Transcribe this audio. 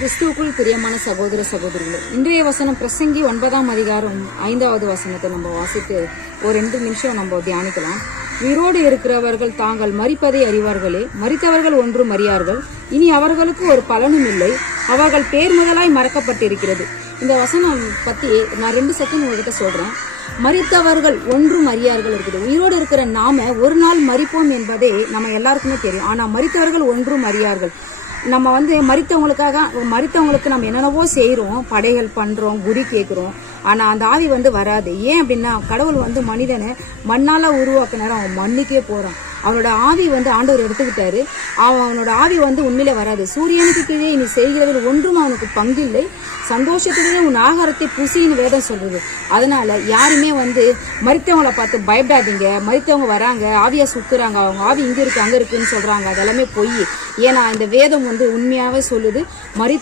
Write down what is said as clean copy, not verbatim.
கிறிஸ்துவுக்குள் பிரியமான சகோதர சகோதரிகளே, இன்றைய வசனம் பிரசங்கி 9ஆம் அதிகாரம் 5வது வசனத்தை நம்ம வாசித்து ஒரு 2 நிமிஷம் நம்ம தியானிக்கலாம். உயிரோடு இருக்கிறவர்கள் தாங்கள் மரிப்பதை அறிவார்களே, மரித்தவர்கள் ஒன்றும் அறியார்கள், இனி அவர்களுக்கு ஒரு பலனும் இல்லை, அவர்கள் பேர் முதலாய் மறக்கப்பட்டிருக்கிறது. இந்த வசனம் பத்தி நான் 2 செகண்ட் உங்ககிட்ட சொல்றேன். மரித்தவர்கள் ஒன்றும் அறியார்கள் இருக்குது. உயிரோடு இருக்கிற நாம ஒரு நாள் மரிப்போம் என்பதே நம்ம எல்லாருக்குமே தெரியும். ஆனா மரித்தவர்கள் ஒன்றும் அறியார்கள். நம்ம மரித்தவங்களுக்கு நம்ம என்னென்னவோ செய்யறோம், படைகள் பண்றோம், குடி கேட்கிறோம். ஆனா அந்த ஆவி வராது. ஏன் அப்படின்னா கடவுள் மனிதனை மண்ணால உருவாக்குனாரு, அவன் மண்ணுக்கே போறான். அவனோட ஆவி ஆண்டவர் எடுத்துக்கிட்டாரு. அவனோட ஆவி உண்மையிலே வராது. சூரியனுக்கு கீழே நீ செய்கிறதில் ஒன்றும் அவனுக்கு பங்கில்லை, சந்தோஷத்திலே உன் ஆகாரத்தை புசின்னு வேதம் சொல்றது. அதனால யாருமே மரித்தவங்களை பார்த்து பயப்படாதீங்க. மரித்தவங்க வராங்க, ஆவியா சுத்துறாங்க, அவங்க ஆவி இங்க இருக்கு அங்க இருக்குன்னு சொல்றாங்க, அதெல்லாமே பொய். ஏன்னா இந்த வேதம் உண்மையாவே சொல்லுது,